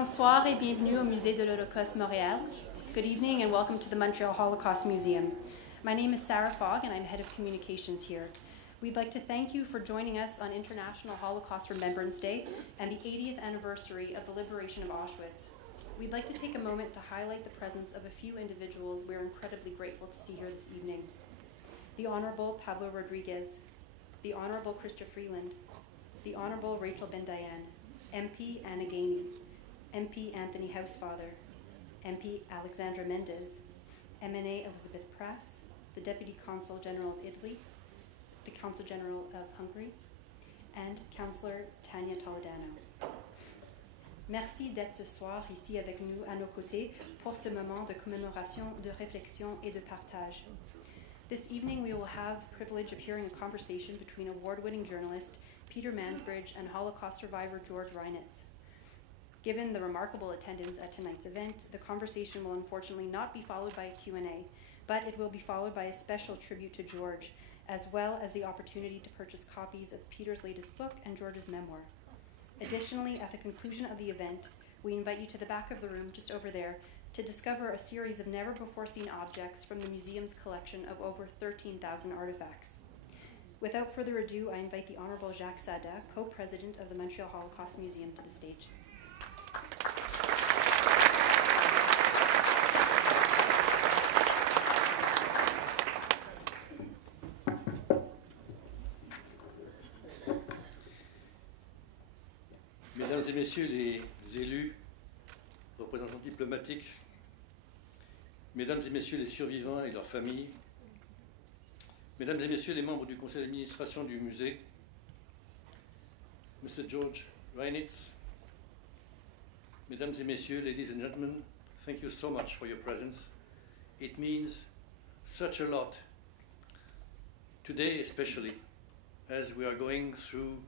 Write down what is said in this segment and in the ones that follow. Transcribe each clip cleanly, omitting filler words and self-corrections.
Bonsoir et bienvenue au Musée de l'Holocauste Montréal. Good evening and welcome to the Montreal Holocaust Museum. My name is Sarah Fogg and I'm Head of Communications here. We'd like to thank you for joining us on International Holocaust Remembrance Day and the 80th anniversary of the liberation of Auschwitz. We'd like to take a moment to highlight the presence of a few individuals we're incredibly grateful to see here this evening. The Honorable Pablo Rodriguez, the Honorable Chrystia Freeland, the Honorable Rachel Ben-Dayan, MP Anna Gainey, MP Anthony Housefather, MP Alexandra Mendez, MNA Elizabeth Prass, the Deputy Consul General of Italy, the Consul General of Hungary, and Councillor Tanya Toledano. Merci d'être ce soir ici avec nous à nos côtés pour ce moment de commémoration, de réflexion et de partage. This evening we will have the privilege of hearing a conversation between award-winning journalist Peter Mansbridge and Holocaust survivor George Reinitz. Given the remarkable attendance at tonight's event, the conversation will unfortunately not be followed by a Q&A, but it will be followed by a special tribute to George, as well as the opportunity to purchase copies of Peter's latest book and George's memoir. Additionally, at the conclusion of the event, we invite you to the back of the room, just over there, to discover a series of never-before-seen objects from the museum's collection of over 13,000 artifacts. Without further ado, I invite the Honorable Jacques Sada, co-president of the Montreal Holocaust Museum, to the stage. Mesdames et Messieurs les élus, représentants diplomatiques, Mesdames et Messieurs les survivants et leurs familles, Mesdames et Messieurs les membres du conseil d'administration du musée, Mr. George Reinitz, Mesdames et Messieurs, ladies and gentlemen, thank you so much for your presence. It means such a lot today, especially as we are going through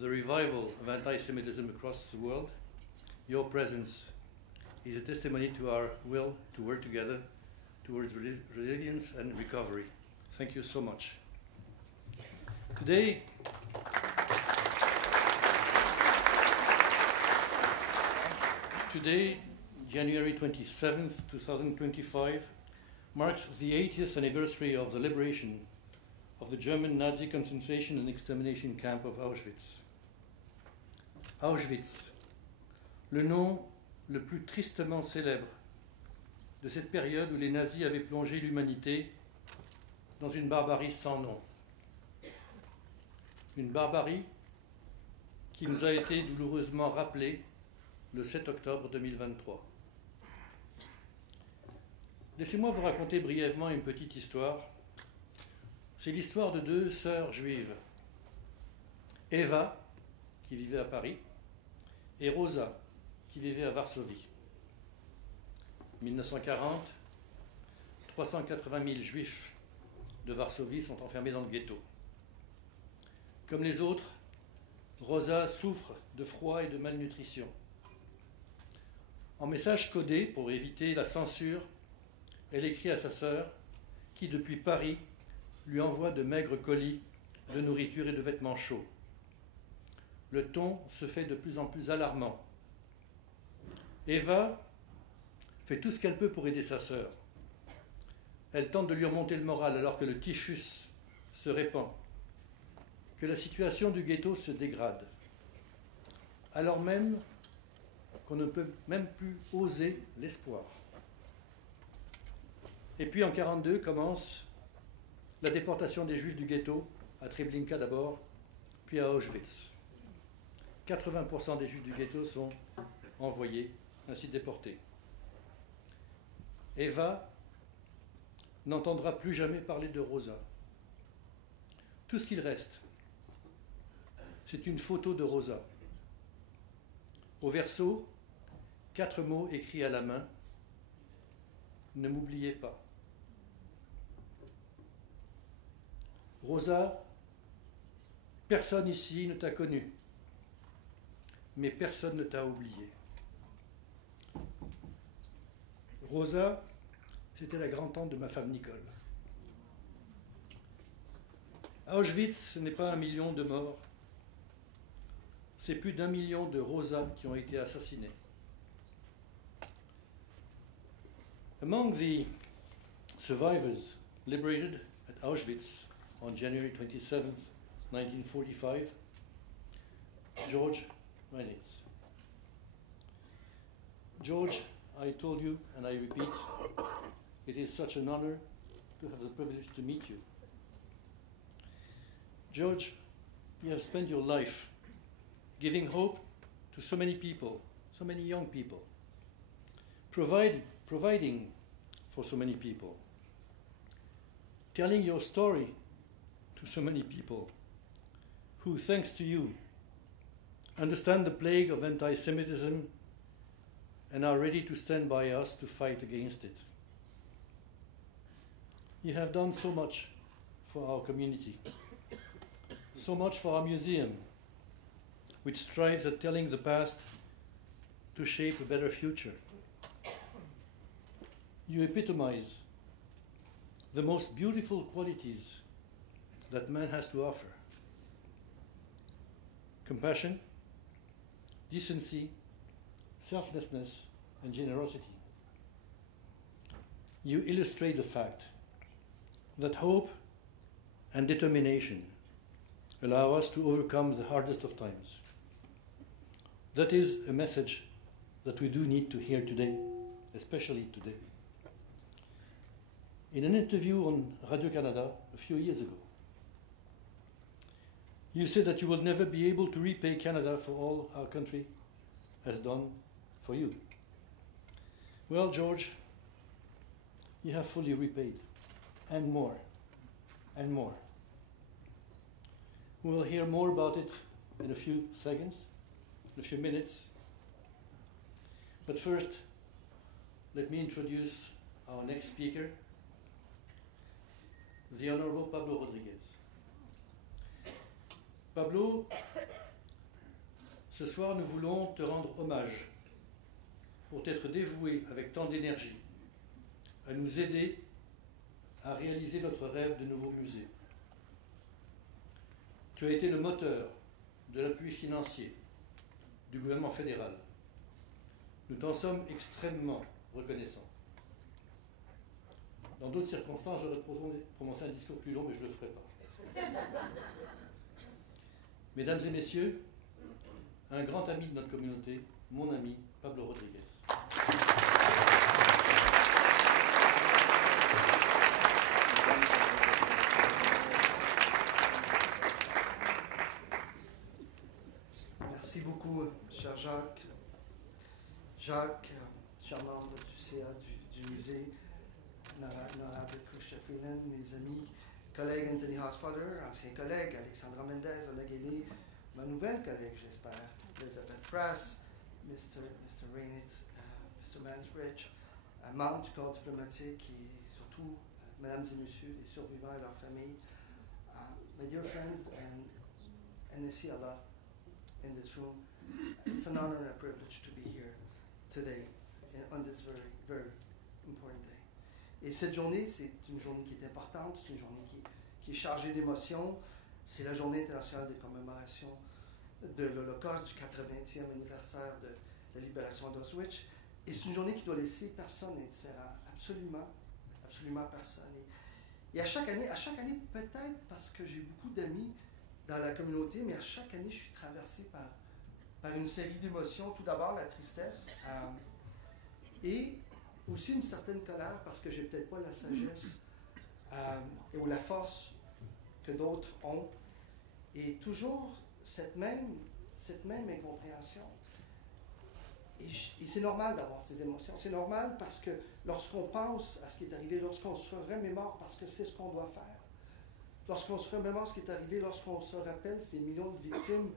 the revival of anti-Semitism across the world. Your presence is a testimony to our will to work together towards resilience and recovery. Thank you so much. Today, January 27th, 2025, marks the 80th anniversary of the liberation of the German Nazi concentration and extermination camp of Auschwitz. Auschwitz, le nom le plus tristement célèbre de cette période où les nazis avaient plongé l'humanité dans une barbarie sans nom. Une barbarie qui nous a été douloureusement rappelée le 7 octobre 2023. Laissez-moi vous raconter brièvement une petite histoire. C'est l'histoire de deux sœurs juives, Eva, qui vivait à Paris, et Rosa, qui vivait à Varsovie. 1940, 380 000 juifs de Varsovie sont enfermés dans le ghetto. Comme les autres, Rosa souffre de froid et de malnutrition. En message codé pour éviter la censure, elle écrit à sa sœur, qui depuis Paris lui envoie de maigres colis de nourriture et de vêtements chauds. Le ton se fait de plus en plus alarmant. Eva fait tout ce qu'elle peut pour aider sa sœur. Elle tente de lui remonter le moral alors que le typhus se répand, que la situation du ghetto se dégrade, alors même qu'on ne peut même plus oser l'espoir. Et puis en 1942 commence la déportation des Juifs du ghetto, à Treblinka d'abord, puis à Auschwitz. 80% des Juifs du ghetto sont envoyés, ainsi déportés. Eva n'entendra plus jamais parler de Rosa. Tout ce qu'il reste, c'est une photo de Rosa. Au verso, 4 mots écrits à la main. Ne m'oubliez pas. Rosa, personne ici ne t'a connue, mais personne ne t'a oublié. Rosa, c'était la grand-tante de ma femme Nicole. Auschwitz, ce n'est pas 1 million de morts, c'est plus d'1 million de Rosas qui ont été assassinés. Among the survivors liberated at Auschwitz on January 27th, 1945, George Reinitz. George, I told you, and I repeat, it is such an honor to have the privilege to meet you. George, you have spent your life giving hope to so many people, so many young people, providing for so many people, telling your story to so many people who, thanks to you, understand the plague of anti-Semitism and are ready to stand by us to fight against it. You have done so much for our community, so much for our museum, which strives at telling the past to shape a better future. You epitomize the most beautiful qualities that man has to offer: compassion, decency, selflessness, and generosity. You illustrate the fact that hope and determination allow us to overcome the hardest of times. That is a message that we do need to hear today, especially today. In an interview on Radio-Canada a few years ago, you said that you will never be able to repay Canada for all our country has done for you. Well, George, you have fully repaid, and more, and more. We will hear more about it in a few seconds, in a few minutes. But first, let me introduce our next speaker, the Honorable Pablo Rodriguez. Pablo, ce soir nous voulons te rendre hommage pour t'être dévoué avec tant d'énergie à nous aider à réaliser notre rêve de nouveau musée. Tu as été le moteur de l'appui financier du gouvernement fédéral. Nous t'en sommes extrêmement reconnaissants. Dans d'autres circonstances, j'aurais prononcé un discours plus long, mais je ne le ferai pas. Mesdames et messieurs, un grand ami de notre communauté, mon ami Pablo Rodriguez. Merci beaucoup, cher Jacques. Jacques, cher membre du CA du musée, honorable Chrystia Freeland, mes amis, collègue Anthony Hosfather, ancien collègue Alexandra Mendez, Olaguele, ma nouvelle collègue, j'espère, Elizabeth Prass, Mr. Reinitz, Mr. Mansbridge, membres du corps diplomatique et surtout, mesdames et messieurs, les survivants et leurs familles, my dear friends, and I see a lot in this room. It's an honor and a privilege to be here today on this very, very important day. Et cette journée, c'est une journée qui est importante, c'est une journée qui est chargée d'émotions. C'est la journée internationale de commémoration de l'Holocauste, du 80e anniversaire de la libération d'Auschwitz. Et c'est une journée qui doit laisser personne indifférent, absolument, absolument personne. Et à chaque année peut-être parce que j'ai beaucoup d'amis dans la communauté, mais à chaque année, je suis traversé par une série d'émotions. Tout d'abord, la tristesse et aussi une certaine colère parce que j'ai peut-être pas la sagesse ou la force que d'autres ont. Et toujours cette même incompréhension. Et c'est normal d'avoir ces émotions. C'est normal parce que lorsqu'on pense à ce qui est arrivé, lorsqu'on se remémore, parce que c'est ce qu'on doit faire, lorsqu'on se remémore ce qui est arrivé, lorsqu'on se rappelle ces millions de victimes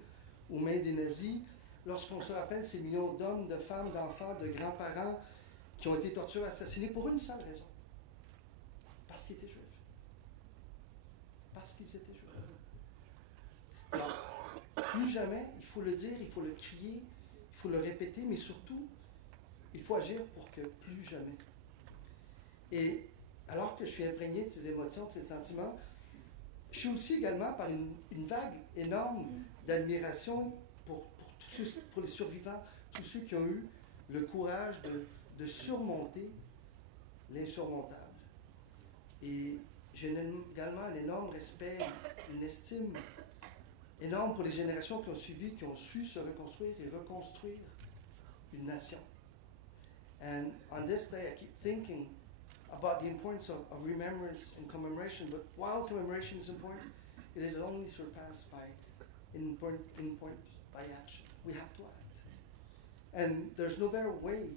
aux mains des nazis, lorsqu'on se rappelle ces millions d'hommes, de femmes, d'enfants, de grands-parents qui ont été torturés, assassinés pour une seule raison. Parce qu'ils étaient juifs. Parce qu'ils étaient juifs. Alors, plus jamais, il faut le dire, il faut le crier, il faut le répéter, mais surtout, il faut agir pour que plus jamais. Et alors que je suis imprégné de ces émotions, de ces sentiments, je suis aussi également par une vague énorme d'admiration pour les survivants, tous ceux qui ont eu le courage de surmonter l'insurmontable. Et j'ai également un énorme respect, une estime énorme pour les générations qui ont suivi, qui ont su se reconstruire et reconstruire une nation. And on this day, I keep thinking about the importance of remembrance and commemoration, but while commemoration is important, it is only surpassed by action. We have to act. And there's no better way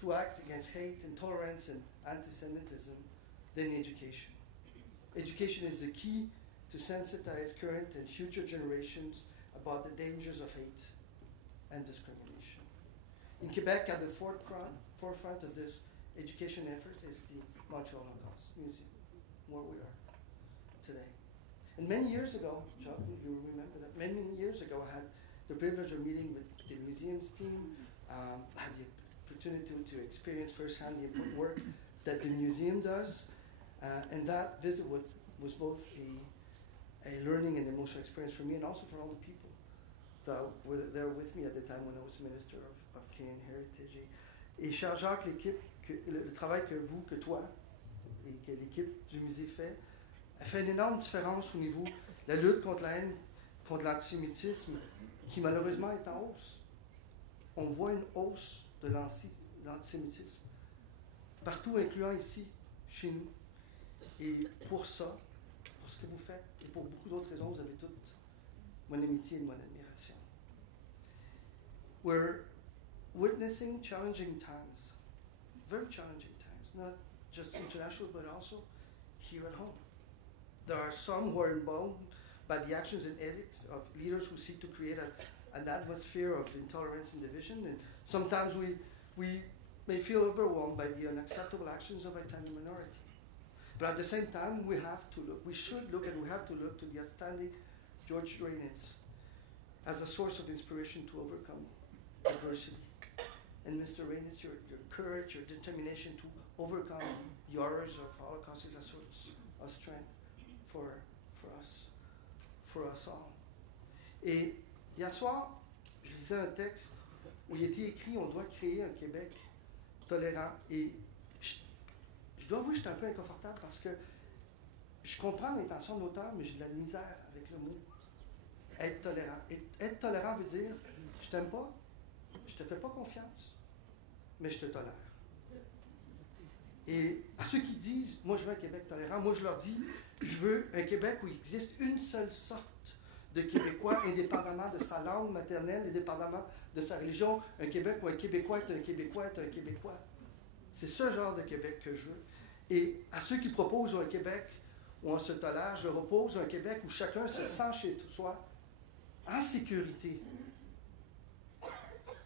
to act against hate, intolerance, and anti-Semitism than education. Education is the key to sensitize current and future generations about the dangers of hate and discrimination. In Quebec, at the forefront of this education effort is the Montreal Holocaust Museum, where we are today. And many years ago, Chuck, you remember that, many years ago I had the privilege of meeting with the museum's team. I had the opportunity to experience firsthand the important work that the museum does. And that visit was both a learning and emotional experience for me and also for all the people that were there with me at the time when I was Minister of Canadian Heritage. Et cher Jacques, le travail que toi et que l'équipe du musée fait une énorme différence au niveau de la lutte contre la haine, contre l'antisémitisme, qui malheureusement est en hausse. On voit une hausse de l'antisémitisme partout, incluant ici, chez nous. Et pour ça, pour ce que vous faites, et pour beaucoup d'autres raisons, vous avez toute mon amitié et mon admiration. We're witnessing challenging times, very challenging times, not just international, but also here at home. There are some who are emboldened by the actions and edicts of leaders who seek to create an atmosphere of intolerance and division, and sometimes we may feel overwhelmed by the unacceptable actions of a tiny minority. But at the same time, we should look and we have to look to the outstanding George Rainitz as a source of inspiration to overcome adversity. And Mr. Rainitz, your courage, your determination to overcome the horrors of Holocaust is a source of strength for us all. Et hier soir, je lisais un texte où il était écrit « On doit créer un Québec tolérant ». Et je dois avouer que j'étais un peu inconfortable parce que je comprends l'intention de l'auteur, mais j'ai de la misère avec le mot « être tolérant ». Être tolérant veut dire « je t'aime pas, je te fais pas confiance, mais je te tolère ». Et à ceux qui disent « moi je veux un Québec tolérant », moi je leur dis « je veux un Québec où il existe une seule sorte de Québécois, indépendamment de sa langue maternelle, indépendamment de sa religion, un Québec où un Québécois est un Québécois est un Québécois. » C'est ce genre de Québec que je veux. Et à ceux qui proposent un Québec où on se tolère, je repose un Québec où chacun se sent chez soi en sécurité.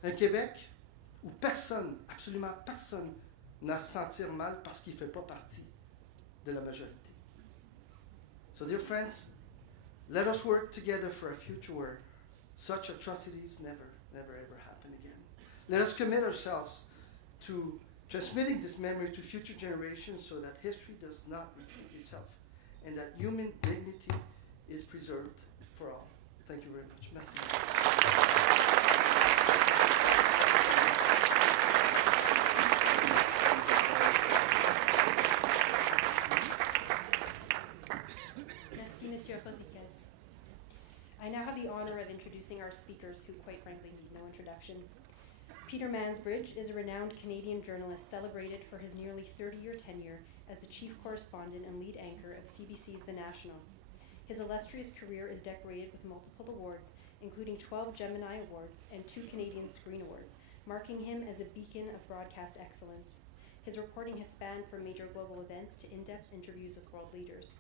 Un Québec où personne, absolument personne, n'a à se sentir mal parce qu'il ne fait pas partie de la majorité. So dear friends, let us work together for a future where such atrocities never ever happen again. Let us commit ourselves to transmitting this memory to future generations so that history does not repeat itself and that human dignity is preserved for all. Thank you very much. Merci. I now have the honor of introducing our speakers who, quite frankly, need no introduction. Peter Mansbridge is a renowned Canadian journalist celebrated for his nearly 30-year tenure as the chief correspondent and lead anchor of CBC's The National. His illustrious career is decorated with multiple awards, including 12 Gemini Awards and 2 Canadian Screen Awards, marking him as a beacon of broadcast excellence. His reporting has spanned from major global events to in-depth interviews with world leaders.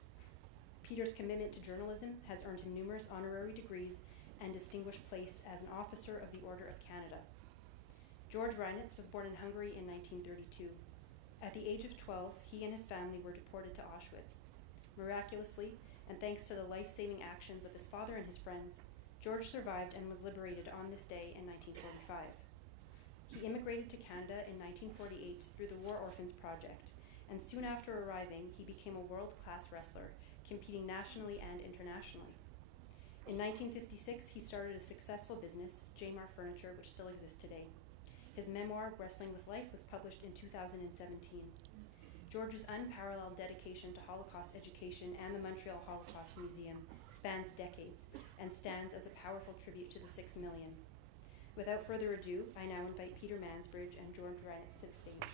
Peter's commitment to journalism has earned him numerous honorary degrees and distinguished place as an officer of the Order of Canada. George Rainitz was born in Hungary in 1932. At the age of 12, he and his family were deported to Auschwitz. Miraculously, and thanks to the life-saving actions of his father and his friends, George survived and was liberated on this day in 1945. He immigrated to Canada in 1948 through the War Orphans Project, and soon after arriving, he became a world-class wrestler, competing nationally and internationally. In 1956, he started a successful business, Jamar Furniture, which still exists today. His memoir, Wrestling with Life, was published in 2017. George's unparalleled dedication to Holocaust education and the Montreal Holocaust Museum spans decades and stands as a powerful tribute to the 6 million. Without further ado, I now invite Peter Mansbridge and George Reinitz to the stage.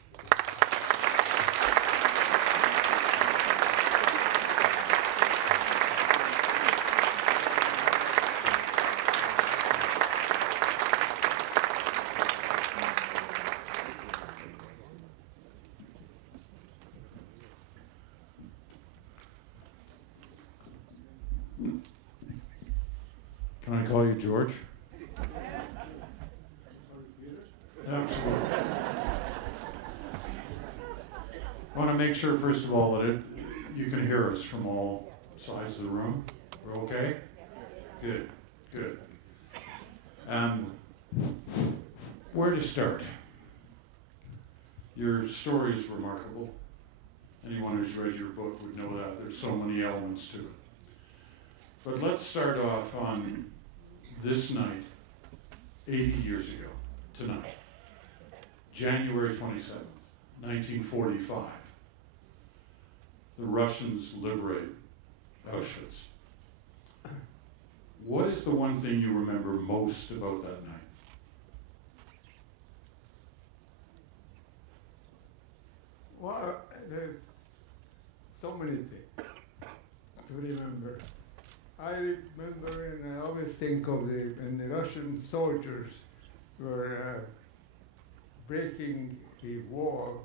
Can I call you George? Absolutely. I want to make sure, first of all, that you can hear us from all sides of the room. We're okay? Good, good. Where to start? Your story is remarkable. Anyone who's read your book would know that. There's so many elements to it. But let's start off on this night, 80 years ago, tonight, January 27th, 1945. The Russians liberate Auschwitz. What is the one thing you remember most about that night? Well, there's so many things to remember. I remember, and I always think of when the Russian soldiers were breaking the wall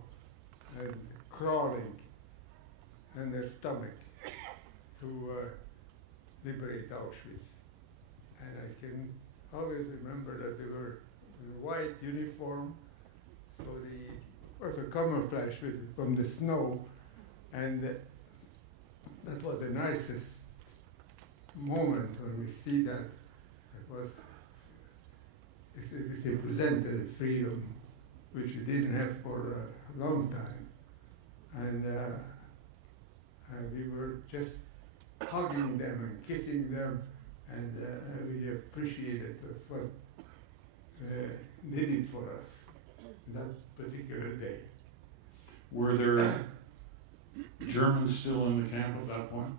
and crawling in their stomach to liberate Auschwitz. And I can always remember that they were in a white uniform, so was a camouflage from the snow, and that was the nicest moment when we see that. It was, it represented freedom, which we didn't have for a long time. And we were just hugging them and kissing them, and we appreciated what they did for us that particular day. Were there Germans still in the camp at that point?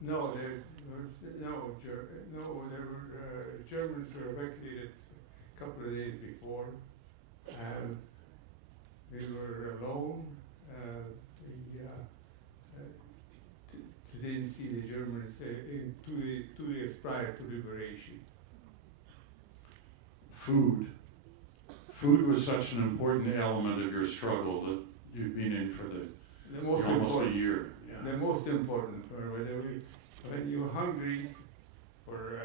No, there were Germans were evacuated a couple of days before. We were alone. We didn't see the Germans in 2 days prior to liberation. Food. Food was such an important element of your struggle that you've been in for almost a year. Yeah. The most important part, when you're hungry for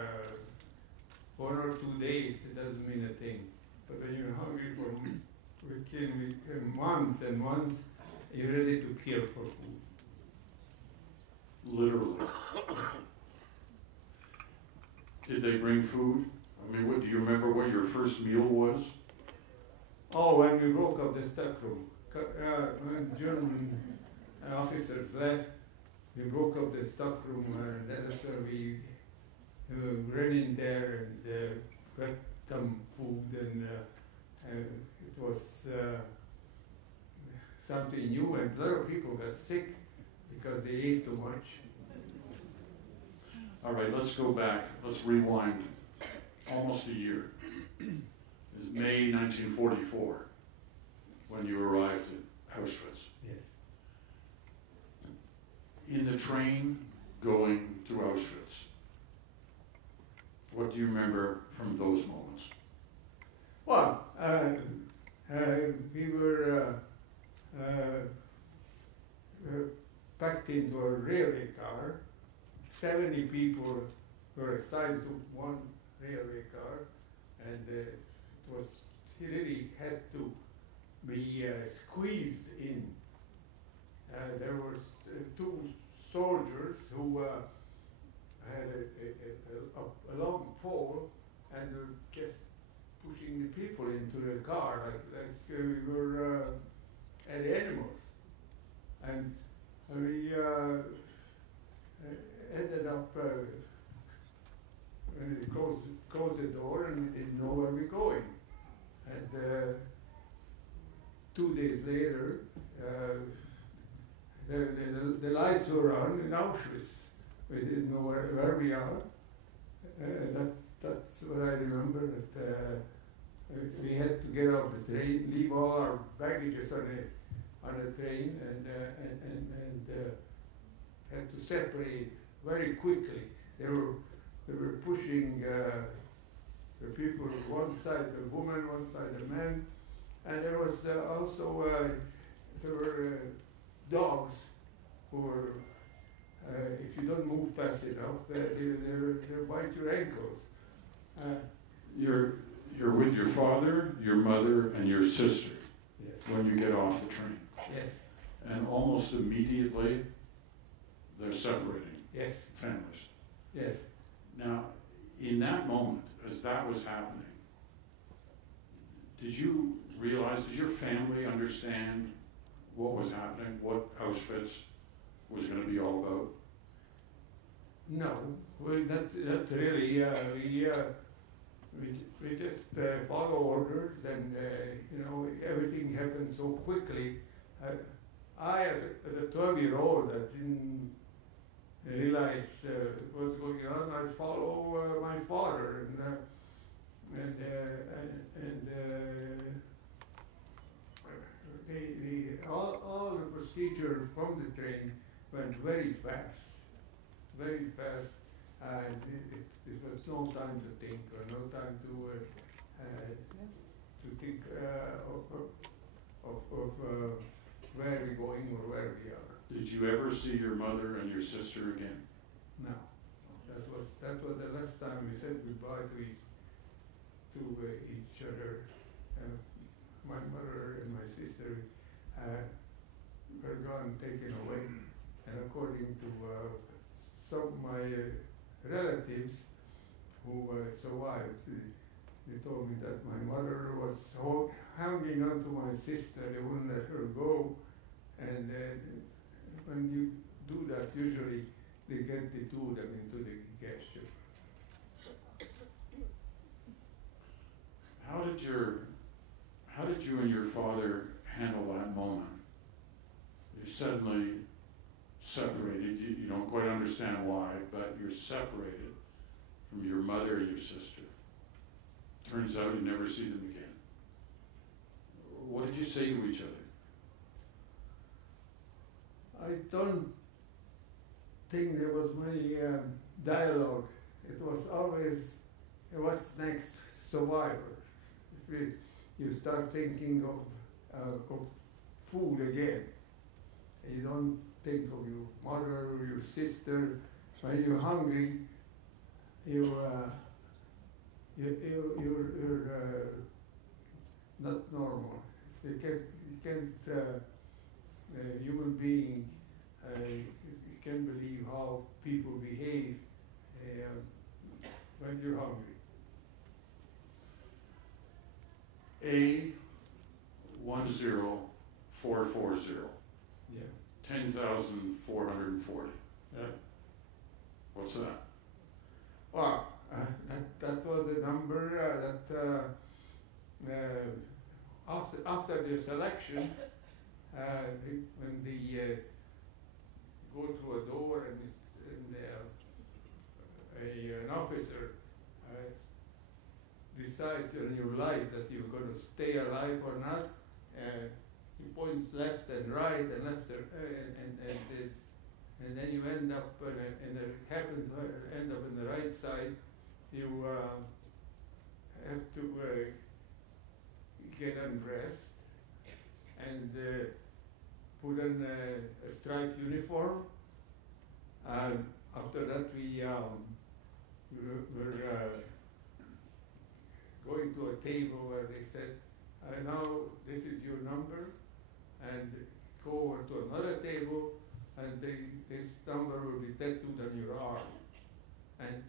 1 or 2 days, it doesn't mean a thing. But when you're hungry for months and months, you're ready to kill for food. Literally. Did they bring food? I mean, do you remember what your first meal was? Oh, when we broke up the stockroom, when German officers left, we broke up the stockroom, and that's where we ran in there and got some food, and it was something new, and a lot of people got sick because they ate too much. All right, let's go back. Let's rewind almost a year. It's May 1944 when you arrived at Auschwitz. Yes. In the train going to Auschwitz, what do you remember from those moments? Well, we were packed into a railway car. 70 people were assigned to one railway car, and he really had to be squeezed in. There were 2 soldiers who had a long pole and were just pushing the people into the car like we were animals. And we ended up and we closed the door and didn't know where we're going. And 2 days later, the lights were on in Auschwitz. We didn't know where we are. That's what I remember, that we had to get off the train, leave all our baggages on the train, and had to separate very quickly. They were pushing the people one side, the woman, one side, the man, and there was also there were dogs who were, if you don't move fast enough, they bite your ankles. You're with your father, your mother, and your sister Yes. when you get off the train. Yes. And almost immediately, they're separating Yes. families. Yes. Now, in that moment, as that was happening, did you realize, did your family understand what was happening, what Auschwitz was going to be all about? No, not really. We just follow orders, and everything happened so quickly. I as a 12-year-old, I didn't realize what's going on. I follow my father, all the procedure from the train went very fast, and it was no time to think, or no time to think of where we're going or where we are. Did you ever see your mother and your sister again? No, that was the last time we said goodbye to each other. My mother and my sister were gone, taken away, and according to some of my relatives who survived, they told me that my mother was hanging on to my sister. They wouldn't let her go, and when you do that, usually they get the two of them into the gas tube. How did you and your father handle that moment? You're suddenly separated. You don't quite understand why, but you're separated from your mother and your sister. Turns out you never see them again. What did you say to each other? I don't think there was many dialogue. It was always, what's next, survivor. If you start thinking of food again, you don't think of your mother or your sister. When you're hungry, you're not normal. You can't human being, you can't believe how people behave when you're hungry. A10440. Yeah. 10,440. Yeah. What's that? Well, that was a number after the selection, when they go through a door and an officer decides in your life that you're going to stay alive or not, he points left and right and left and then you end up happen to end up in the right side. You have to get undressed and put on a striped uniform. And after that, we were going to a table where they said, now this is your number, and go over to another table, and this number will be tattooed on your arm. And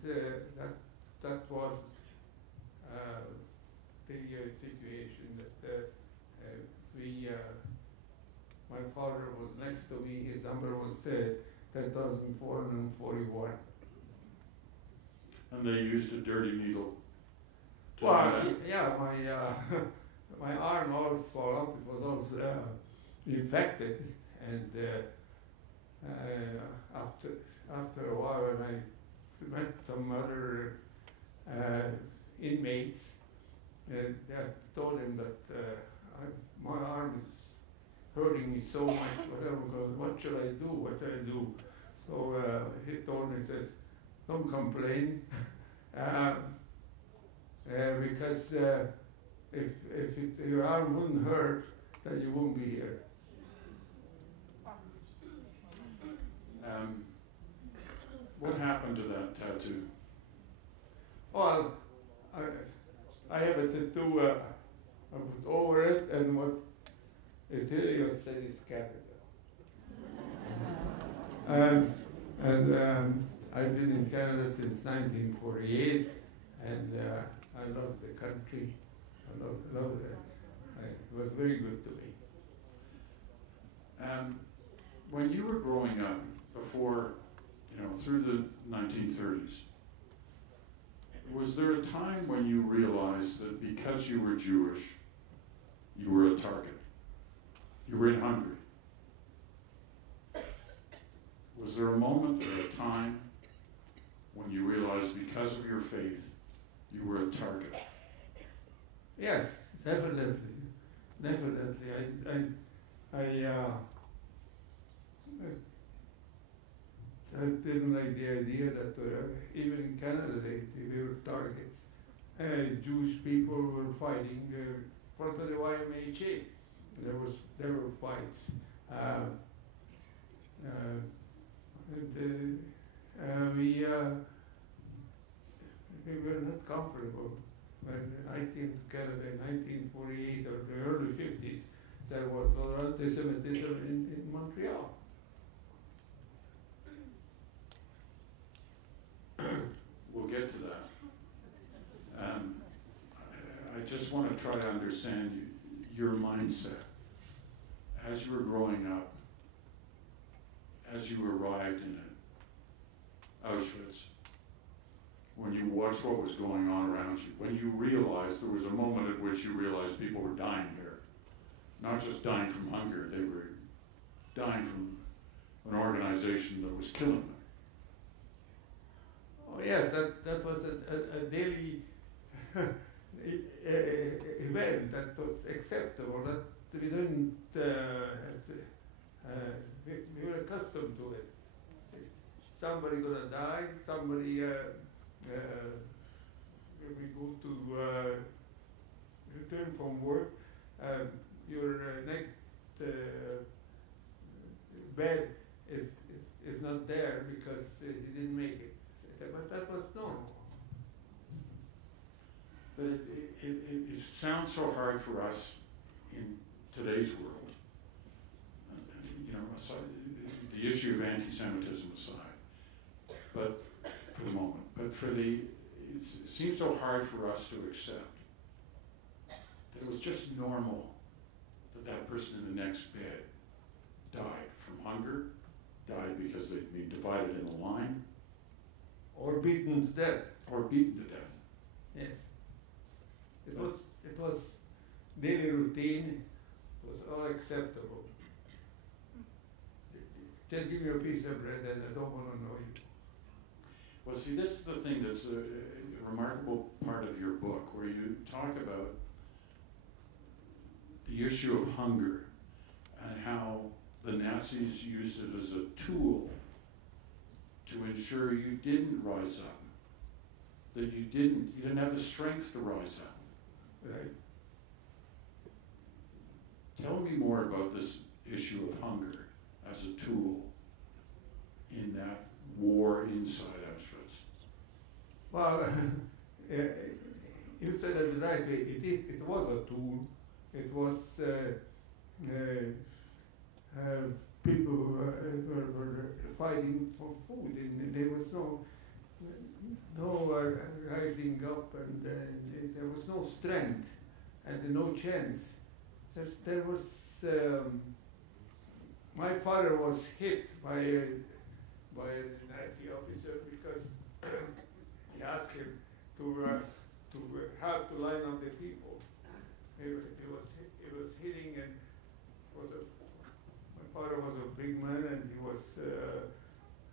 that was the situation that my father was next to me. His number was 10,441. And they used a dirty needle to do Well, that? yeah, my my arm all swelled up. It was all infected, and after a while, when I met some other inmates, and I told him that my arm is hurting me so much. What should I do? What should I do? So he told me, he says, don't complain, because if your arm wouldn't hurt, then you wouldn't be here. What happened to that tattoo? Well, I have a tattoo I put over it, and what it really says is Canada. I've been in Canada since 1948, and I love the country. I love it. It was very good to me. When you were growing up, before, through the 1930s, was there a time when you realized that because you were Jewish, you were a target? You were in Hungary. Was there a moment or a time when you realized because of your faith, you were a target? Yes, definitely. I didn't like the idea that even in Canada they were targets. Jewish people were fighting in front of the YMHA. There were fights. We were not comfortable. When I came to Canada in 1948 or the early 50s, there was a lot of anti-Semitism in Montreal. We'll get to that. I just want to try to understand your mindset as you were growing up, as you arrived in Auschwitz, when you watched what was going on around you, when you realized there was a moment at which you realized people were dying here, not just dying from hunger, they were dying from an organization that was killing them. Oh yes, that was a daily event that was acceptable. That we didn't. We were accustomed to it. Somebody gonna die. Somebody. When we go to return from work, your next bed is not there because he didn't make it. But that was normal. But it sounds so hard for us in today's world. Aside, the issue of anti-Semitism aside, but for the moment, it seems so hard for us to accept that it was just normal that person in the next bed died from hunger, died because they'd been divided in a line, or beaten to death. Or beaten to death. Yes. It was daily routine. It was all acceptable. Just give me a piece of bread and I don't want to know you. Well, see, this is the thing that's a remarkable part of your book, where you talk about the issue of hunger and how the Nazis used it as a tool to ensure you didn't rise up, that you didn't have the strength to rise up. Right. Tell me more about this issue of hunger as a tool in that war inside Auschwitz. Well, you said it right. It was a tool. It was people were fighting for food, and there was no rising up, and there was no strength and no chance. There was. My father was hit by a Nazi officer because he asked him to help to line up the people. He was hitting, and my father was a big man, and he was.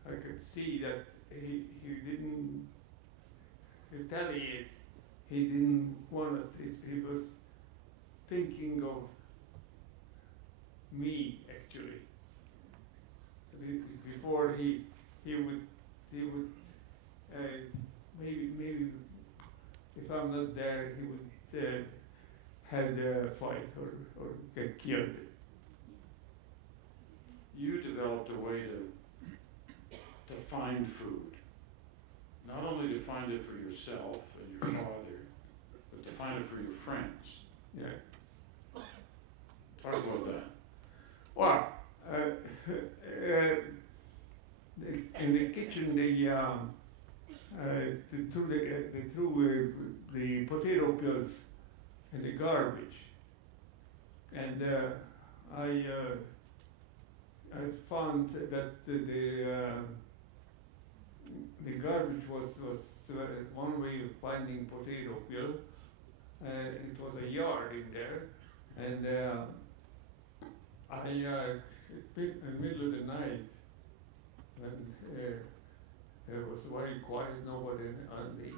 I could see that he didn't retaliate. He didn't want this. He was thinking of me actually. Before he would maybe if I'm not there, he would had a fight or get killed. You developed a way to find food. Not only to find it for yourself and your father, but to find it for your friends. Yeah. Talk about that. Well, in the kitchen, they threw the potato peels in the garbage, and I found that the garbage was one way of finding potato peel. It was a yard in there, and in the middle of the night, when there was very quiet, nobody on the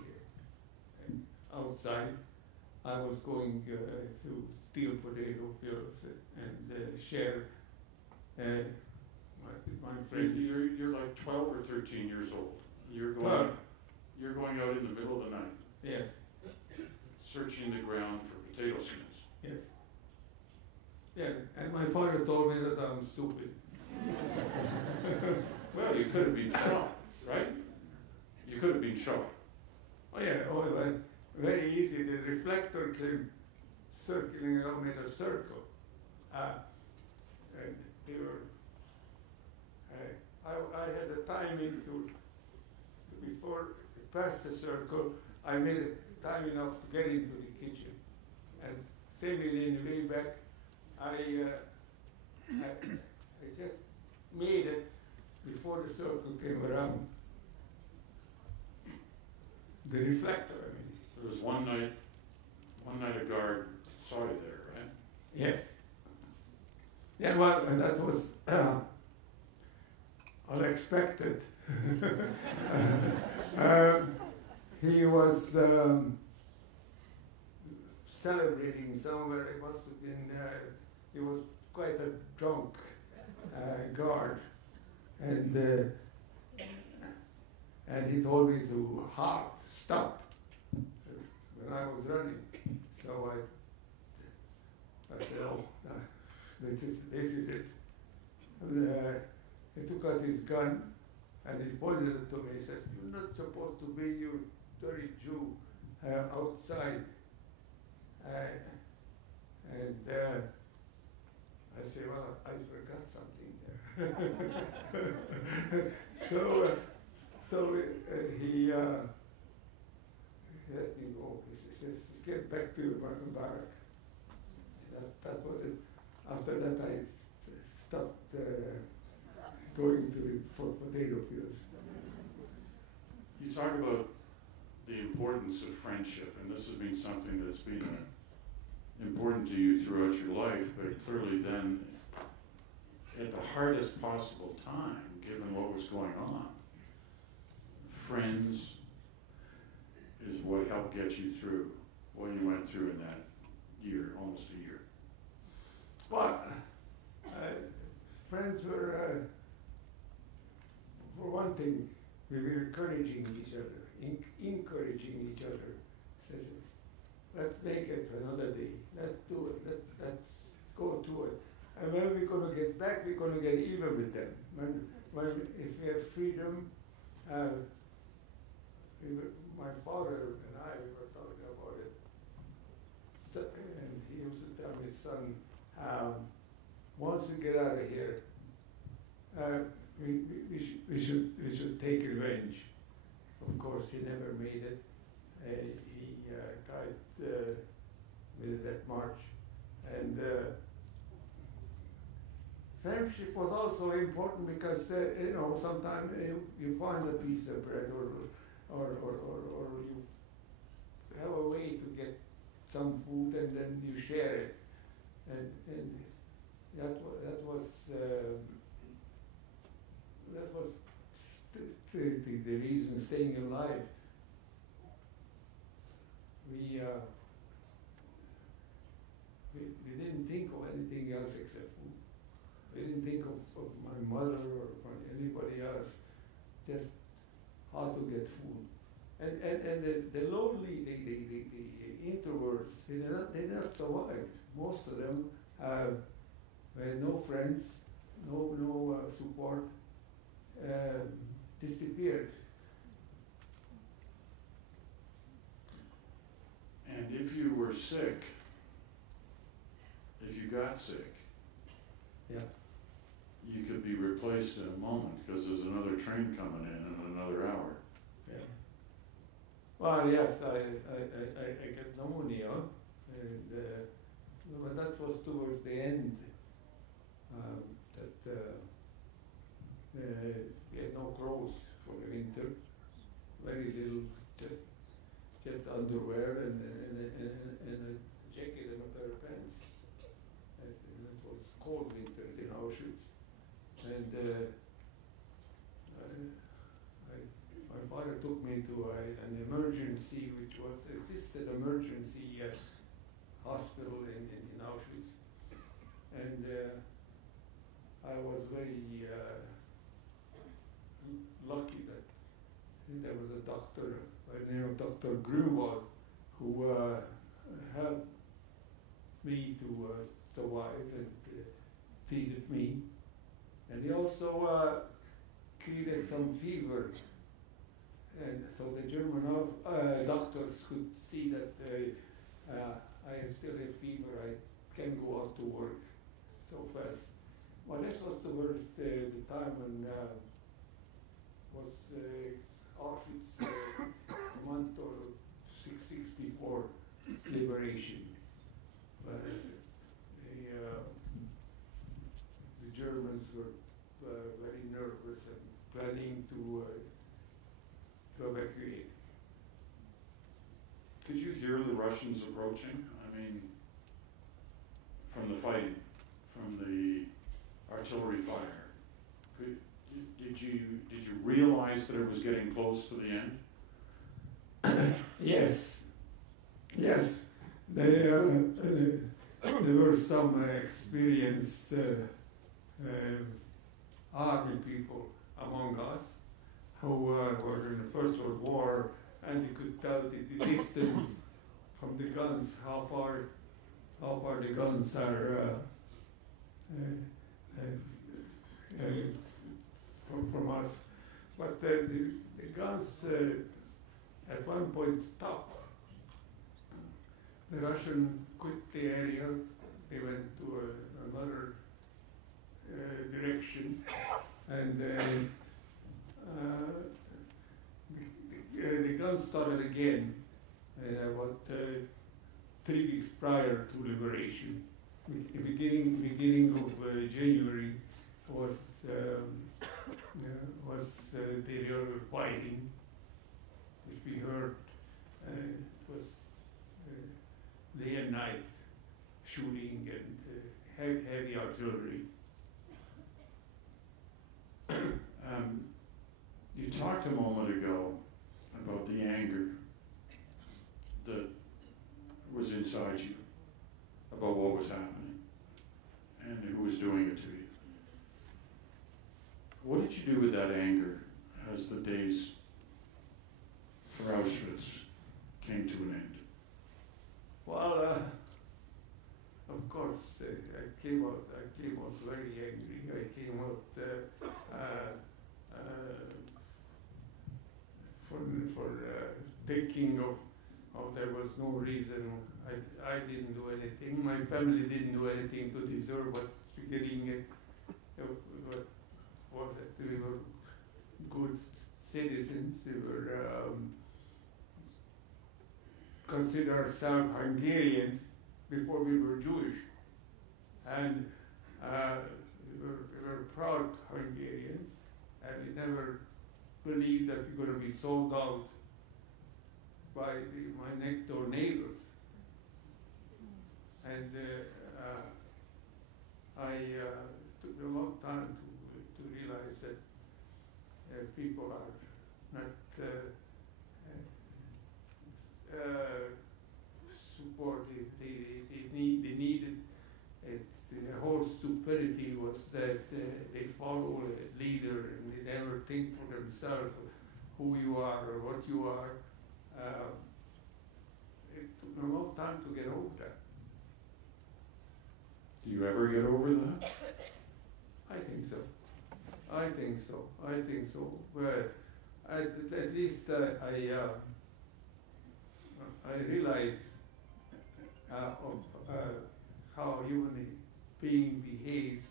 outside, I was going to steal potato peels and share my friends. You're like 12 or 13 years old. You're going 12. You're going out in the middle of the night, Yes, searching the ground for potato skins. yes. Yeah, and my father told me that I'm stupid. Well, you could have been shot, right? You could have been shot. Oh yeah, well, very easy. The reflector came circling around, made a circle. And they were, I had the timing to, before it passed the circle, I made it time enough to get into the kitchen. And similarly in the way back, I just made it before the circle came around. The reflector, I mean. There was one night a guard saw you there, right? Yes. Yeah, well, and that was unexpected. He was celebrating somewhere. It must have been. He was quite a drunk guard, and he told me to stop when I was running. So I said, "Oh, this is it." And he took out his gun and he pointed it to me. He says, "You're not supposed to be, you dirty Jew, outside." And I say, "Well, I forgot something there." So he let me go. He says, "Get back to your barrack." That was it. After that, I stopped going for potato peels. You talk about the importance of friendship, and this has been something that's been important to you throughout your life, but clearly then, at the hardest possible time, given what was going on, friends is what helped get you through what you went through in that year, almost a year. But friends were, for one thing, we were encouraging each other, encouraging each other. Says, let's make it another day. Let's do it. Let's go to it. And when we're going to get back, we're going to get even with them. If we have freedom, my father and I were talking about it. So, and he used to tell his son, once we get out of here, we should take revenge. Of course, he never made it. He died with that march. And friendship was also important because sometimes you find a piece of bread or or you have a way to get some food and then you share it, and that was the reason staying alive. We didn't think of anything else except food. We didn't think of my mother or anybody else, just how to get food. And the lonely, the introverts, they not survived. Most of them had no friends, no support, disappeared. And if you were sick, if you got sick, Yeah. you could be replaced in a moment because there's another train coming in another hour. Yeah. Well, yes, I got pneumonia, and but that was towards the end. We had no clothes for the winter, very little, just underwear and a jacket and a pair of pants. And it was cold winters in Auschwitz, and my father took me to an emergency, which was assisted emergency hospital in Auschwitz, and I was very lucky that there was a doctor by the name of Dr. Grunwald who helped me to survive and treated me, and he also treated some fever. And so the German doctors could see that I still have fever, I can't go out to work so fast. Well, this was the worst, the time when was Auschwitz a month or 6 weeks before liberation. The Germans were very nervous and planning to evacuate. Could you hear the Russians approaching? I mean, from the fighting, from the artillery fire. Did you realize that it was getting close to the end? Yes. There were some experienced army people among us who were in the First World War, and you could tell the distance from the guns, how far the guns are from us. But the guns at one point stopped. The Russian quit the area. They went to another direction, and the guns started again about 3 weeks prior to liberation. The beginning of January was the real fighting, which we heard. It was day and night shooting and heavy artillery. You talked a moment ago about the anger that was inside you about what was happening and who was doing it to you. What did you do with that anger as the days for Auschwitz came to an end? Well, of course, I came out very angry. I came out for thinking of there was no reason. I didn't do anything. My family didn't do anything to deserve what's getting. What was it? We were good citizens. We were considered ourselves Hungarians before we were Jewish, and we were proud Hungarians, and we never believed that we were going to be sold out by my next door neighbors. And I took a long time to realize that people are not supportive. They needed. It's the whole stupidity was that they follow a leader and they never think for themselves who you are or what you are. It took a long time to get over that. Do you ever get over that? I think so. I think so. But at least I realize how human being behaves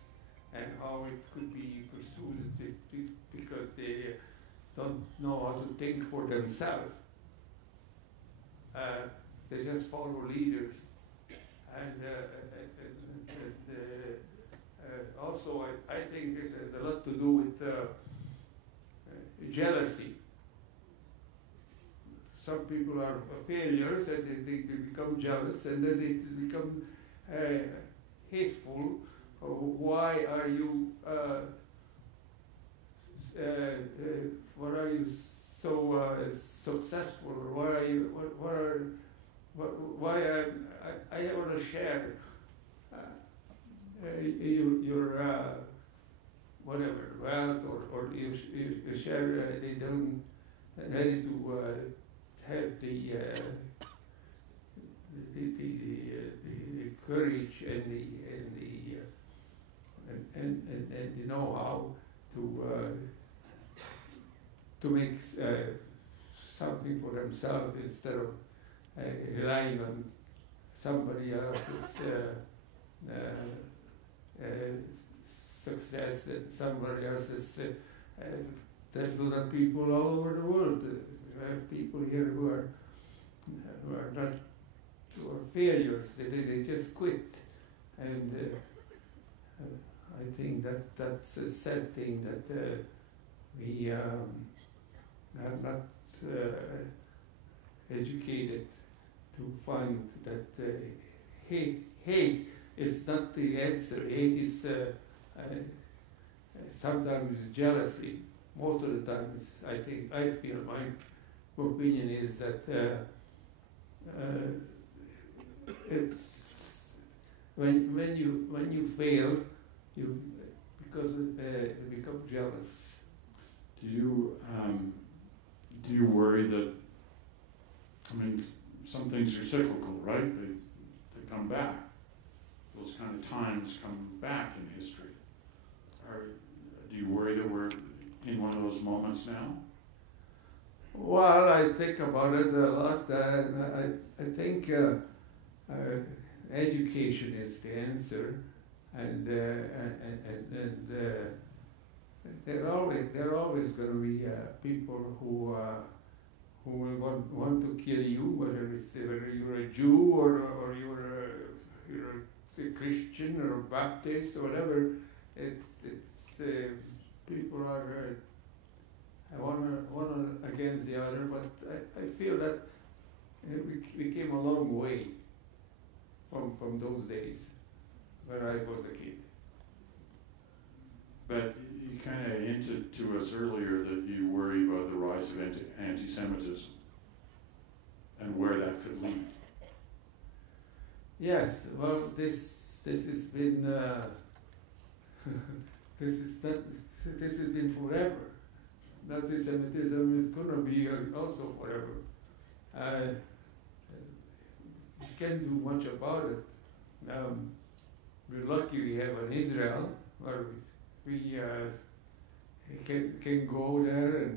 and how it could be pursued because they don't know how to think for themselves. They just follow leaders. And also, I think this has a lot to do with jealousy. Some people are failures and they become jealous and then they become hateful. Why are you so successful? Why are you? Why I want to share your whatever wealth or you share. They don't ready to have the courage and the know-how to make something for themselves instead of relying on somebody else's success and somebody else's. There's other people all over the world. We have people here who are failures. They just quit, and I think that's a sad thing that we are not educated to find that hate is not the answer. Hate is sometimes jealousy. Most of the time, I feel my opinion is that it's when you fail, you become jealous. Do you worry that? I mean, some things are cyclical, right? They come back. Those kind of times come back in history. Do you worry that we're in one of those moments now? Well, I think about it a lot. I think education is the answer, and there are always going to be people who will want to kill you, whether you're a Jew or you're a Christian or a Baptist or whatever. It's people are one against the other, but I feel that we came a long way from those days when I was a kid. But you kind of hinted to us earlier that you worry about the rise of anti-Semitism and where that could lead. Yes, well, this has been this has been forever. Anti-Semitism is going to be also forever. You can't do much about it. We're lucky we have an Israel where we can go there and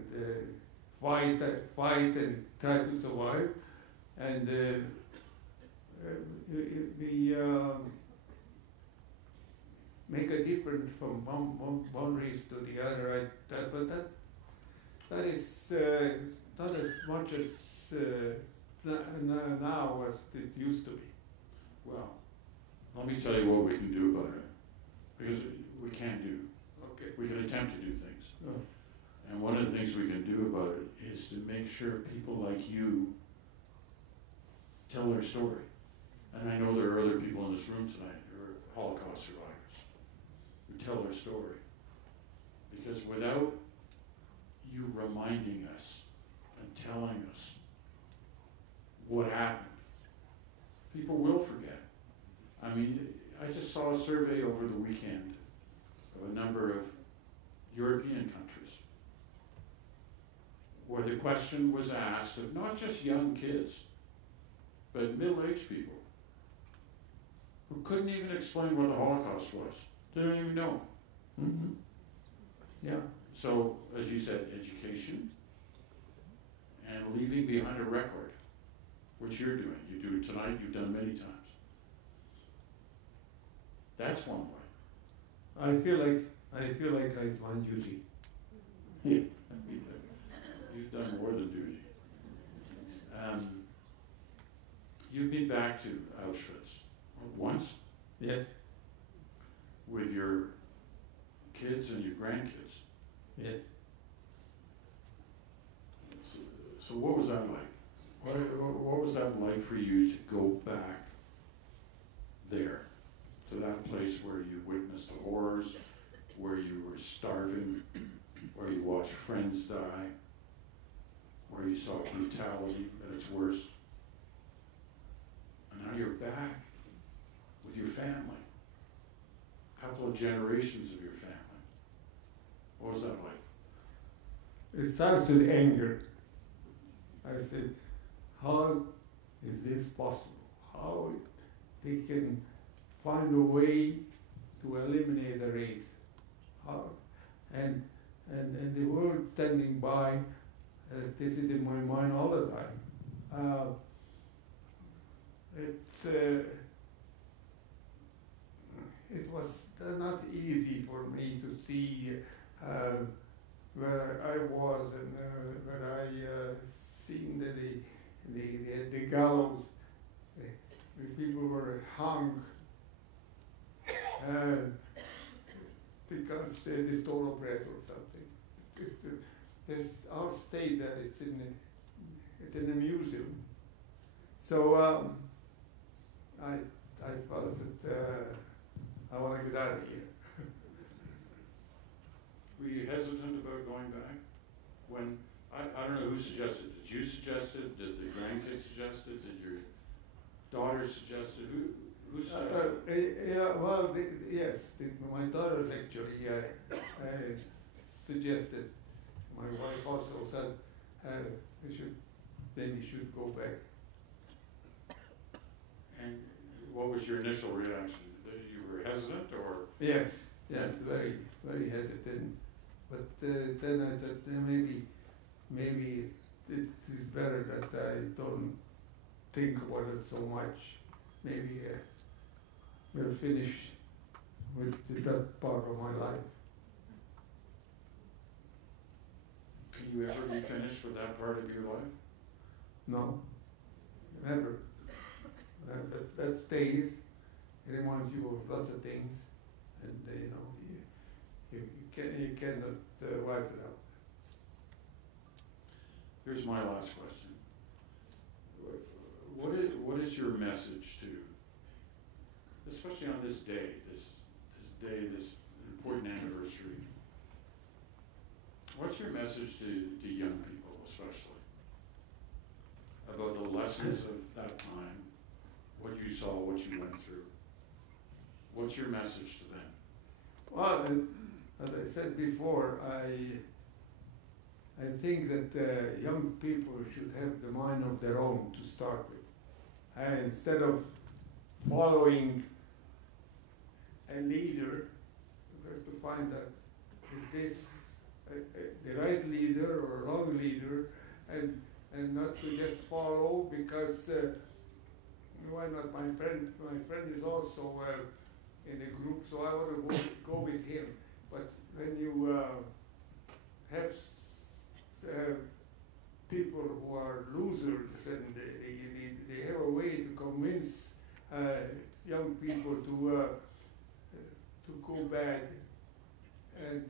fight and try to survive, and we make a difference from one race to the other. But that is not as much as now as it used to be. Well, let me tell you what we can do about it, because we can do. Okay. We can attempt to do things. Oh. And one of the things we can do about it is to make sure people like you tell their story. And I know there are other people in this room tonight who are Holocaust survivors who tell their story. Because without you reminding us and telling us what happened, people will forget. I mean, I just saw a survey over the weekend of a number of European countries where the question was asked of not just young kids, but middle-aged people who couldn't even explain what the Holocaust was. They didn't even know. Mm-hmm. Yeah. So, as you said, education and leaving behind a record, which you're doing. You do it tonight, you've done many times. That's one way. I feel like it's my duty. You've done more than duty. You've been back to Auschwitz once Yes. with your kids and your grandkids. Yes. So what was that like? What was that like for you to go back there, to that place where you witnessed the horrors, where you were starving, where you watched friends die, where you saw brutality at its worst? And now you're back with your family, a couple of generations of your family. What was that like? It starts with anger. I said, how is this possible? How they can find a way to eliminate the race? How? And the world standing by, as this is in my mind all the time. It was not easy for me to see where I was and where I seen the gallows, where people were hung because they stole a bread or something. There's our state that it's in a museum. So I felt that I want to get out of here. Were you hesitant about going back? When, I don't know who suggested it. Did you suggest it? Did the grandkids suggest it? Did your daughter suggest it? Who suggested it? Yeah, well, yes, my daughters actually suggested. My wife also said we should go back. And what was your initial reaction? That you were hesitant, or? Yes, very, very hesitant. But then I thought maybe it is better that I don't think about it so much. Maybe we'll finish with that part of my life. Can you ever be finished with that part of your life? No, never. That stays. It reminds you of lots of things, and you cannot wipe it out. Here's my last question. What is your message to, especially on this day, this important anniversary? What's your message to young people, especially, about the lessons of that time, what you saw, what you went through? What's your message to them? Well, as I said before, I think that young people should have the mind of their own to start with. And instead of following a leader, you have to find out, is this the right leader or a wrong leader, and not to just follow because why not? My friend is also in a group, so I want to go with him. But when you have people who are losers and they have a way to convince young people to go back, and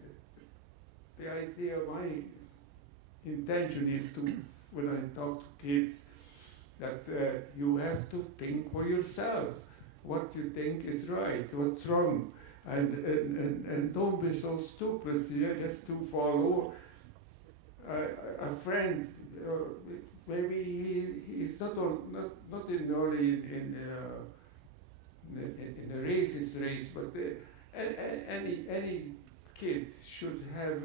the idea, my intention is to, when I talk to kids, that you have to think for yourself what you think is right, what's wrong, and don't be so stupid just to follow a friend. Maybe he's not in only in a racist race, but any kid should have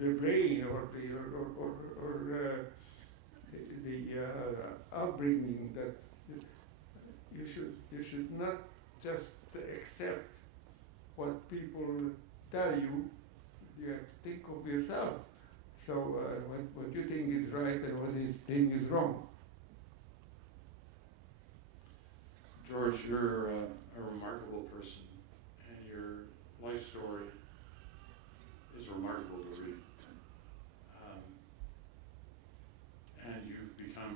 the brain or the upbringing that you should not just accept what people tell you. You have to think of yourself. So what you think is right and what you think is wrong. George, you're a remarkable person, and your life story is remarkable to read. And you've become,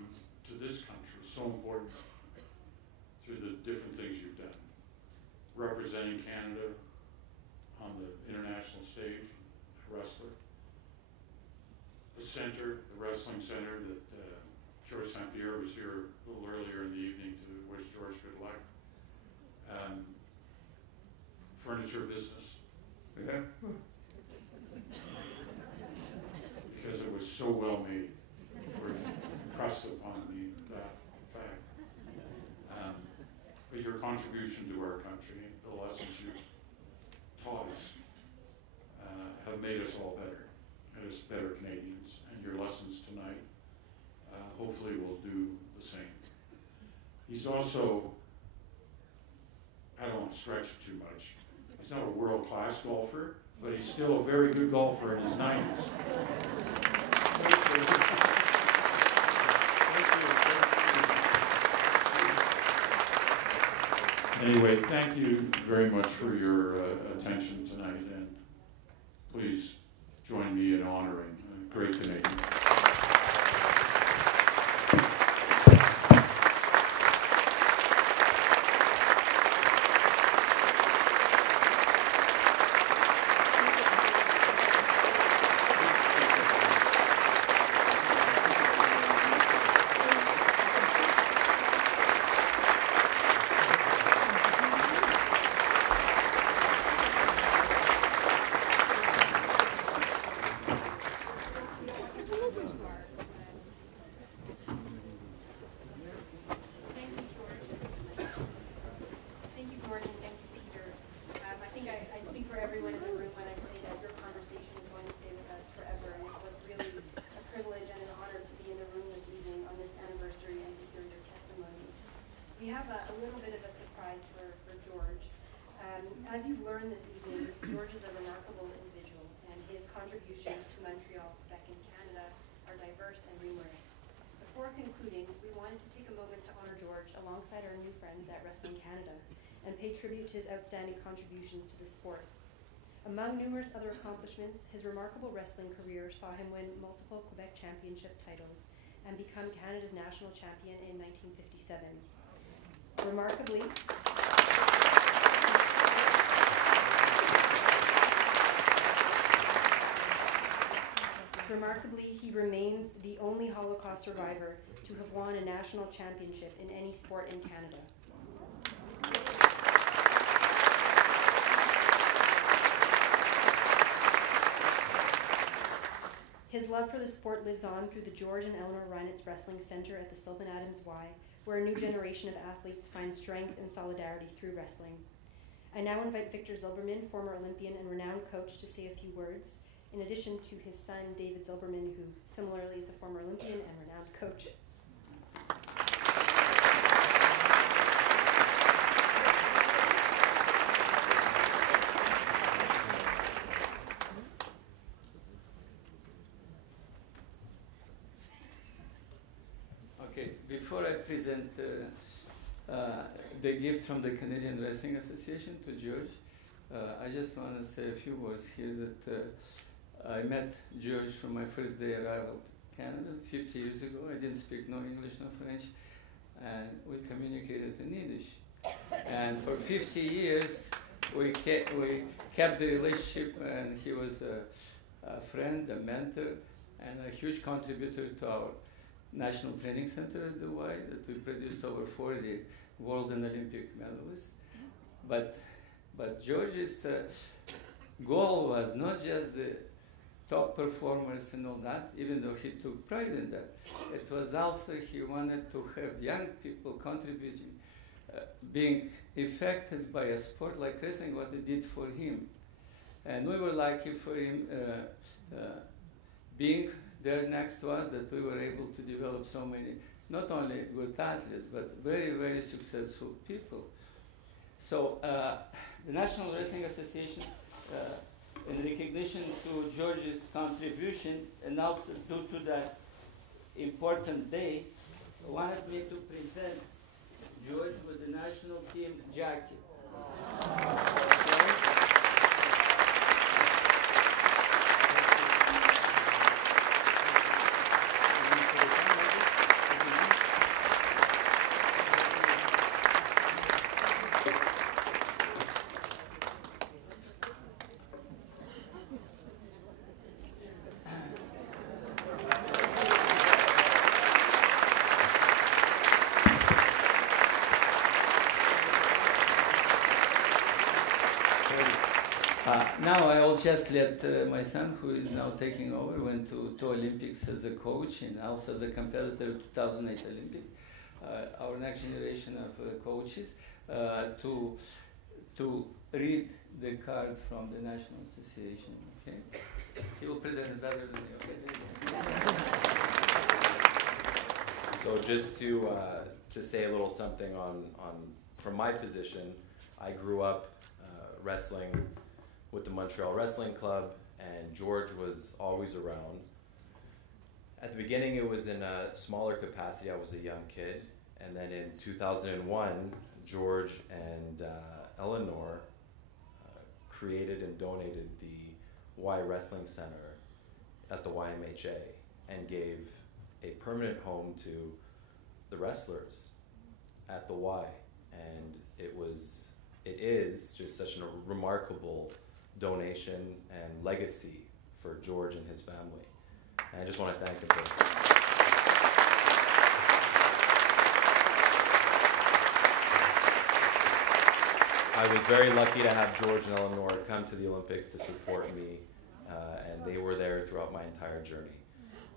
to this country, so important through the different things you've done. Representing Canada on the international stage, a wrestler. The center, the wrestling center that George St. Pierre was here a little earlier in the evening to wish George good luck. Furniture business. Yeah. Because it was so well made. George impressed upon me that fact. But your contribution to our country, the lessons you taught us, have made us all better, made us better Canadians, and your lessons tonight hopefully will do the same. He's also, I don't want to stretch it too much, he's not a world-class golfer, but he's still a very good golfer in his 90s. Anyway, thank you very much for your attention tonight, and please join me in honoring a great Canadian. As you've learned this evening, George is a remarkable individual, and his contributions to Montreal, Quebec, and Canada are diverse and numerous. Before concluding, we wanted to take a moment to honor George alongside our new friends at Wrestling Canada and pay tribute to his outstanding contributions to the sport. Among numerous other accomplishments, his remarkable wrestling career saw him win multiple Quebec championship titles and become Canada's national champion in 1957. Remarkably, he remains the only Holocaust survivor to have won a national championship in any sport in Canada. His love for the sport lives on through the George and Eleanor Reinitz Wrestling Center at the Sylvan Adams Y, where a new generation of athletes find strength and solidarity through wrestling. I now invite Victor Zilberman, former Olympian and renowned coach, to say a few words, in addition to his son, David Zilberman, who similarly is a former Olympian and renowned coach. Okay, before I present the gift from the Canadian Wrestling Association to George, I just want to say a few words here that I met George from my first day arrival in Canada 50 years ago. I didn't speak no English, no French, and we communicated in Yiddish. And for 50 years, we kept the relationship, and he was a friend, a mentor, and a huge contributor to our National Training Center at Dubai that we produced over 40 world and Olympic medalists. But George's goal was not just the top performers and all that, even though he took pride in that. It was also he wanted to have young people contributing, being affected by a sport like wrestling, what it did for him. And we were lucky for him being there next to us, that we were able to develop so many, not only good athletes, but very, very successful people. So the National Wrestling Association, in recognition to George's contribution, and also due to that important day, wanted me to present George with the national team jacket. Now I will just let my son, who is now taking over, went to Olympics as a coach and also as a competitor in 2008 Olympic. Our next generation of coaches to read the card from the National Association. Okay, he will present it better than me. Okay. So just to say a little something on from my position, I grew up wrestling with the Montreal Wrestling Club, and George was always around. At the beginning, it was in a smaller capacity. I was a young kid, and then in 2001, George and Eleanor created and donated the Y Wrestling Center at the YMHA and gave a permanent home to the wrestlers at the Y, and it is just such a remarkable donation and legacy for George and his family. And I just want to thank him for it. I was very lucky to have George and Eleanor come to the Olympics to support me, and they were there throughout my entire journey.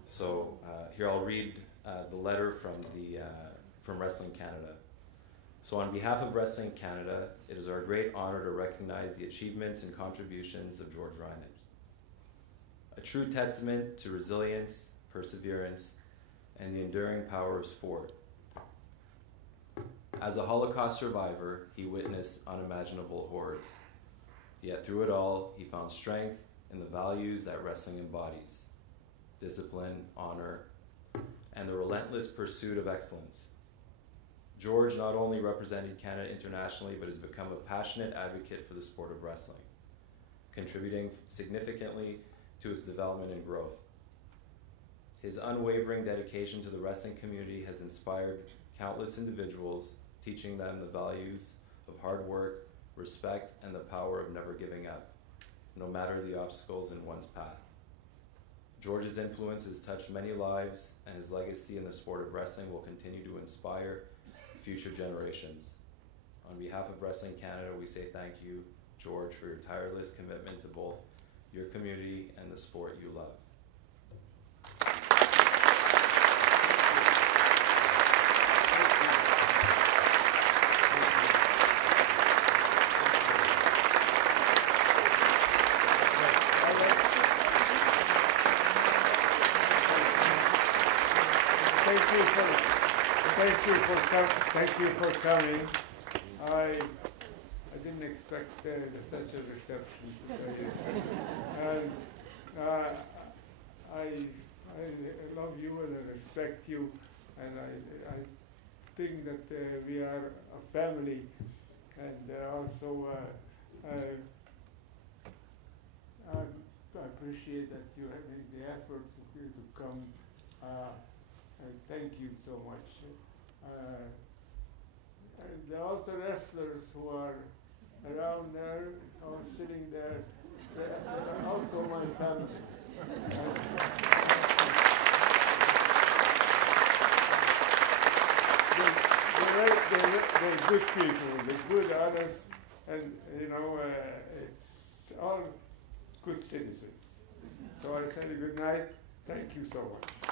So here I'll read the letter from Wrestling Canada. So on behalf of Wrestling Canada, it is our great honor to recognize the achievements and contributions of George Reinert. A true testament to resilience, perseverance, and the enduring power of sport. As a Holocaust survivor, he witnessed unimaginable horrors. Yet through it all, he found strength in the values that wrestling embodies: discipline, honor, and the relentless pursuit of excellence. George not only represented Canada internationally, but has become a passionate advocate for the sport of wrestling, contributing significantly to its development and growth. His unwavering dedication to the wrestling community has inspired countless individuals, teaching them the values of hard work, respect, and the power of never giving up, no matter the obstacles in one's path. George's influence has touched many lives, and his legacy in the sport of wrestling will continue to inspire future generations. On behalf of Wrestling Canada, we say thank you, George, for your tireless commitment to both your community and the sport you love. Thank you for coming. I didn't expect such a reception. And I love you and I respect you, and I think that we are a family, and also I appreciate that you have made the effort to come. And thank you so much. And also wrestlers who are around there, or sitting there, they're also my family. they're good people, they're good, honest, and it's all good citizens. So I say good night. Thank you so much.